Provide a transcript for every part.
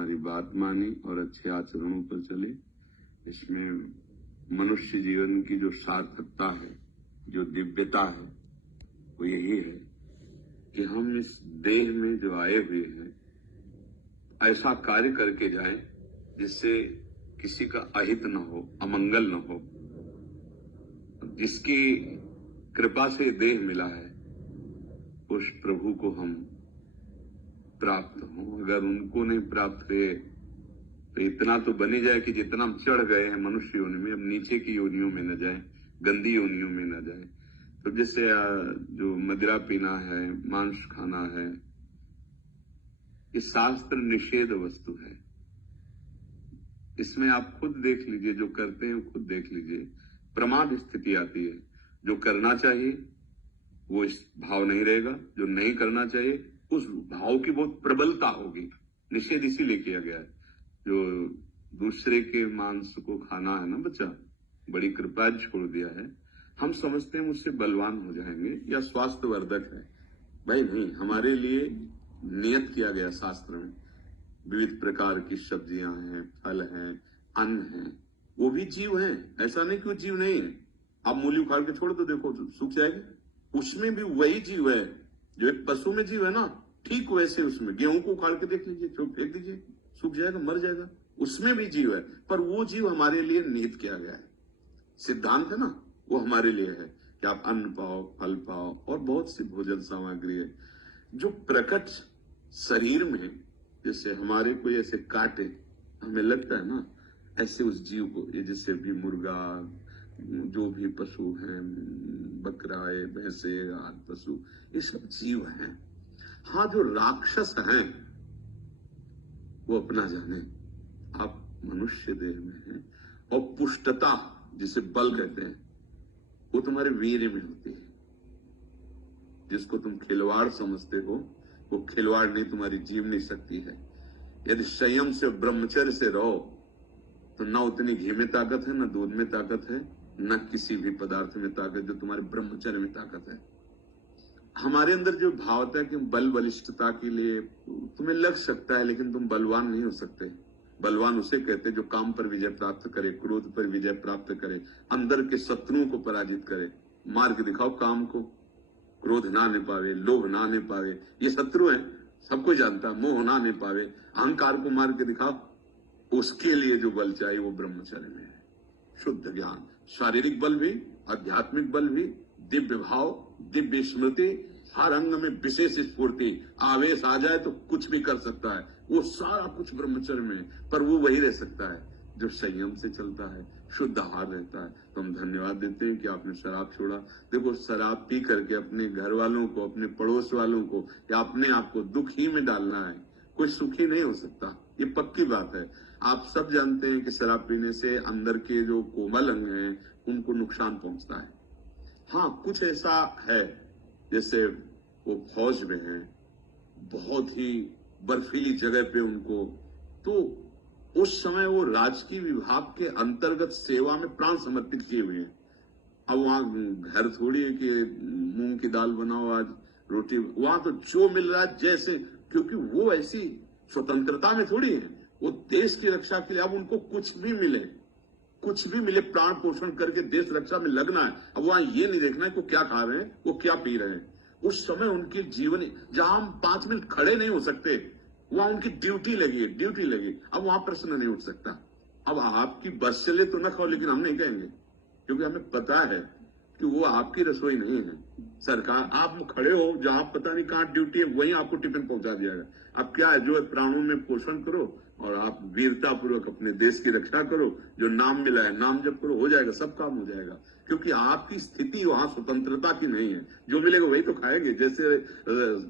हमारी बात मानी और अच्छे आचरणों पर चले। इसमें मनुष्य जीवन की जो सार्थकता है, जो दिव्यता है, वो यही है कि हम इस देह में जो आए हुए हैं ऐसा कार्य करके जाएं जिससे किसी का अहित न हो, अमंगल न हो। जिसकी कृपा से देह मिला है उस प्रभु को हम प्राप्त हों। अगर उनको नहीं प्राप्त हुए तो इतना तो बनी जाए कि जितना हम चढ़ गए हैं मनुष्य योनि में, अब नीचे की योनियों में न जाए, गंदी योनियों में न जाए। तो जैसे जो मदिरा पीना है, मांस खाना है, ये शास्त्र निषेध वस्तु है। इसमें आप खुद देख लीजिए, जो करते हैं खुद देख लीजिए, प्रमाद स्थिति आती है। जो करना चाहिए वो इस भाव नहीं रहेगा, जो नहीं करना चाहिए उस भाव की बहुत प्रबलता होगी। निषेध इसीलिए किया गया है। जो दूसरे के मांस को खाना है ना बच्चा, बड़ी कृपा छोड़ दिया है। हम समझते हैं मुझसे बलवान हो जाएंगे या स्वास्थ्यवर्धक है। भाई नहीं, हमारे लिए नियत किया गया शास्त्र में। विविध प्रकार की सब्जियां हैं, फल हैं, अन्न हैं, वो भी जीव हैं। ऐसा नहीं कि वो जीव नहीं है। आप मूली उखाड़ के छोड़ दो, देखो सूख जाएगी। उसमें भी वही जीव है जो एक पशु में जीव है ना, ठीक वैसे उसमें गेहूं को उखाड़ के देख लीजिए, फेंक दीजिए, सूख जाएगा, मर जाएगा। उसमें भी जीव है, पर वो जीव हमारे लिए निहित किया गया है। सिद्धांत है ना, वो हमारे लिए है कि आप अन्न पाओ, फल पाओ, और बहुत सी भोजन सामग्री है जो प्रकट शरीर में, जैसे हमारे कोई ऐसे काटे, हमें लगता है ना, ऐसे उस जीव को, ये जैसे भी मुर्गा, जो भी पशु हैं, बकरा है, भैंसे, आदि पशु, ये सब जीव हैं। हाँ, जो राक्षस हैं वो अपना जाने, आप मनुष्य देह में हैं। और पुष्टता, जिसे बल कहते हैं, वो तुम्हारे वीर्य में होती है। जिसको तुम खिलवाड़ समझते हो, वो खिलवाड़ नहीं, तुम्हारी जीवनी शक्ति है। यदि संयम से, ब्रह्मचर्य से रहो तो न उतनी घी में ताकत है, न दूध में ताकत है, न किसी भी पदार्थ में ताकत, जो तुम्हारे ब्रह्मचर्य में ताकत है। हमारे अंदर जो भावता है कि बल बलिष्ठता के लिए तुम्हें लग सकता है, लेकिन तुम बलवान नहीं हो सकते। बलवान उसे कहते जो काम पर विजय प्राप्त करे, क्रोध पर विजय प्राप्त करे, अंदर के शत्रुओं को पराजित करे। मार्ग दिखाओ काम को, क्रोध ना नहीं पावे, लोभ ना नहीं पावे, ये शत्रु है, सबको जानता है। मोह ना नहीं पावे, अहंकार को मार के दिखाओ। उसके लिए जो बल चाहिए वो ब्रह्मचर्य में है। शुद्ध ज्ञान, शारीरिक बल भी, आध्यात्मिक बल भी, दिव्य भाव, दिव्य स्मृति, हर अंग में विशेष स्फूर्ति, आवेश आ जाए तो कुछ भी कर सकता है, वो सारा कुछ ब्रह्मचर्य में। पर वो वही रह सकता है जो संयम से चलता है, शुद्ध आहार रहता है। तो हम धन्यवाद देते हैं कि आपने शराब छोड़ा। देखो, शराब पी करके अपने घर वालों को, अपने पड़ोस वालों को या अपने आप को दुख ही में डालना है, कोई सुखी नहीं हो सकता, ये पक्की बात है। आप सब जानते हैं कि शराब पीने से अंदर के जो कोमल अंग हैं उनको नुकसान पहुंचता है। हाँ, कुछ ऐसा है, जैसे वो फौज में है, बहुत ही बर्फीली जगह पे उनको, तो उस समय वो राजकीय विभाग के अंतर्गत सेवा में प्राण समर्पित किए हुए हैं। अब वहां घर थोड़ी है कि मूंग की दाल बनाओ, आज रोटी, वहां तो जो मिल रहा है जैसे, क्योंकि वो ऐसी स्वतंत्रता में थोड़ी है, वो देश की रक्षा के लिए। अब उनको कुछ भी मिले, कुछ भी मिले, प्राण पोषण करके देश रक्षा में लगना है। अब वहां ये नहीं देखना है कि क्या खा रहे हैं, वो क्या पी रहे हैं। उस समय उनकी जीवन, जहां हम 5 मिनट खड़े नहीं हो सकते, वहां उनकी ड्यूटी लगी है, ड्यूटी लगी। अब वहां प्रश्न नहीं उठ सकता। अब आपकी बस चले तो न खाओ, लेकिन हम नहीं कहेंगे, क्योंकि हमें पता है कि वो आपकी रसोई नहीं है। सरकार, आप खड़े हो जहां पता नहीं कहां ड्यूटी है, वहीं आपको टिफिन पहुंचा दिया जाएगा। अब क्या है, जो है प्राणों में पोषण करो और आप वीरता पूर्वक अपने देश की रक्षा करो। जो नाम मिला है नाम जप करो, हो जाएगा, सब काम हो जाएगा। क्योंकि आपकी स्थिति वहां स्वतंत्रता की नहीं है। जो मिलेगा वही तो खाएंगे, जैसे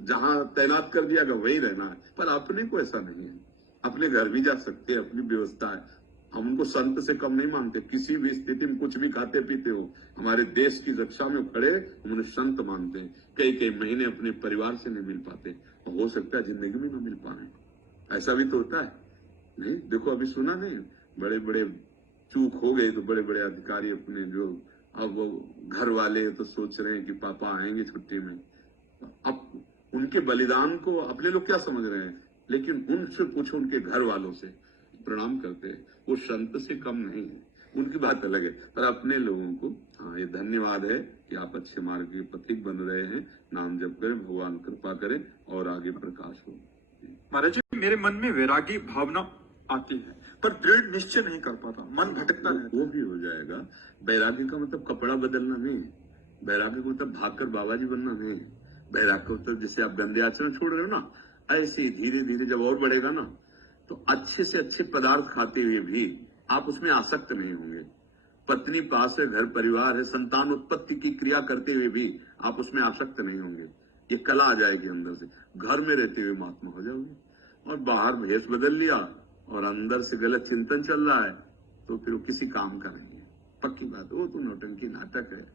जहां तैनात कर दिया गया वही रहना है। पर अपने को ऐसा नहीं है, अपने घर भी जा सकते हैं, अपनी व्यवस्था है। हम उनको संत से कम नहीं मानते, किसी भी स्थिति में कुछ भी खाते पीते हो, हमारे देश की रक्षा में खड़े, हम उन्हें संत मानते हैं। कई कई महीने अपने परिवार से नहीं मिल पाते, तो हो सकता है जिंदगी में न मिल पाए। ऐसा भी तो होता है नहीं? देखो, अभी सुना नहीं, बड़े बड़े चूक हो गए तो बड़े बड़े अधिकारी अपने, जो अब वो घर वाले तो सोच रहे हैं कि पापा आएंगे छुट्टी में। अब उनके बलिदान को अपने लोग क्या समझ रहे हैं, लेकिन उनसे पूछो, उनके घर वालों से प्रणाम करते हैं, वो संत से कम नहीं है, उनकी बात अलग है। पर अपने लोगों को हाँ, ये धन्यवाद है कि आप अच्छे मार्ग के पथिक बन रहे हैं, नाम जप करें, भगवान कृपा करें और आगे प्रकाश हो। महाराज जी, मेरे मन में वैरागी भावना आती है पर दृढ़ निश्चय नहीं कर पाता, मन भटकता रहता वो भी हो जाएगा। वैराग्य का मतलब कपड़ा बदलना नहीं है, वैराग्य का मतलब भागकर बाबा जी बनना नहीं है। वैराग्य का मतलब जैसे आप गंदे आचरण छोड़ रहे हो ना, ऐसे ही धीरे धीरे जब और बढ़ेगा ना, तो अच्छे से अच्छे पदार्थ खाते हुए भी आप उसमें आसक्त नहीं होंगे। पत्नी पास है, घर परिवार है, संतान उत्पत्ति की क्रिया करते हुए भी आप उसमें आसक्त नहीं होंगे। ये कला आ जाएगी अंदर से, घर में रहते हुए महात्मा हो जाओगे। और बाहर भेष बदल लिया और अंदर से गलत चिंतन चल रहा है तो फिर वो किसी काम का नहीं है, पक्की बात। वो तो नौटंकी नाटक है।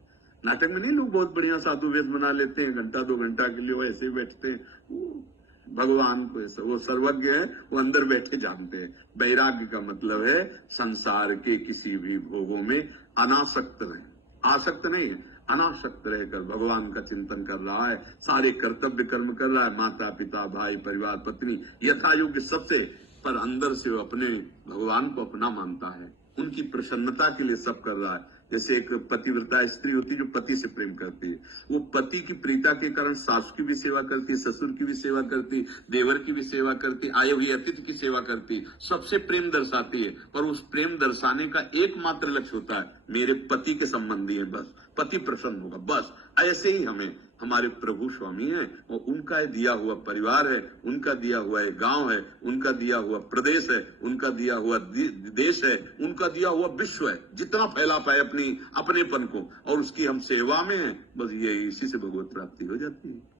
नाटक में नहीं लोग बहुत बढ़िया साधु वेश बना लेते हैं, घंटा 2 घंटा के लिए वो ऐसे ही बैठते हैं। वो भगवान को ऐसा, वो सर्वज्ञ है, वो अंदर बैठे जानते हैं। वैराग्य का मतलब है संसार के किसी भी भोगों में अनासक्त नहीं, आसक्त नहीं है, अनासक्त रहकर भगवान का चिंतन कर रहा है, सारे कर्तव्य कर्म कर रहा है, माता पिता भाई परिवार पत्नी यथा योग्य सबसे, पर अंदर से वो अपने भगवान को अपना मानता है, उनकी प्रसन्नता के लिए सब कर रहा है। जैसे एक पतिव्रता स्त्री होती है जो पति से प्रेम करती है, वो पति की प्रीता के कारण सास की भी सेवा करती, ससुर की भी सेवा करती, देवर की भी सेवा करती, आए हुए अतिथि की सेवा करती, सबसे प्रेम दर्शाती है। पर उस प्रेम दर्शाने का एकमात्र लक्ष्य होता है, मेरे पति के संबंधी है, बस पति प्रसन्न होगा, बस। ऐसे ही हमें हमारे प्रभु स्वामी हैं और उनका दिया हुआ परिवार है, उनका दिया हुआ एक गांव है, उनका दिया हुआ प्रदेश है, उनका दिया हुआ देश है, उनका दिया हुआ विश्व है, जितना फैला पाए अपनी अपनेपन को, और उसकी हम सेवा में हैं, बस ये इसी से भगवत प्राप्ति हो जाती है।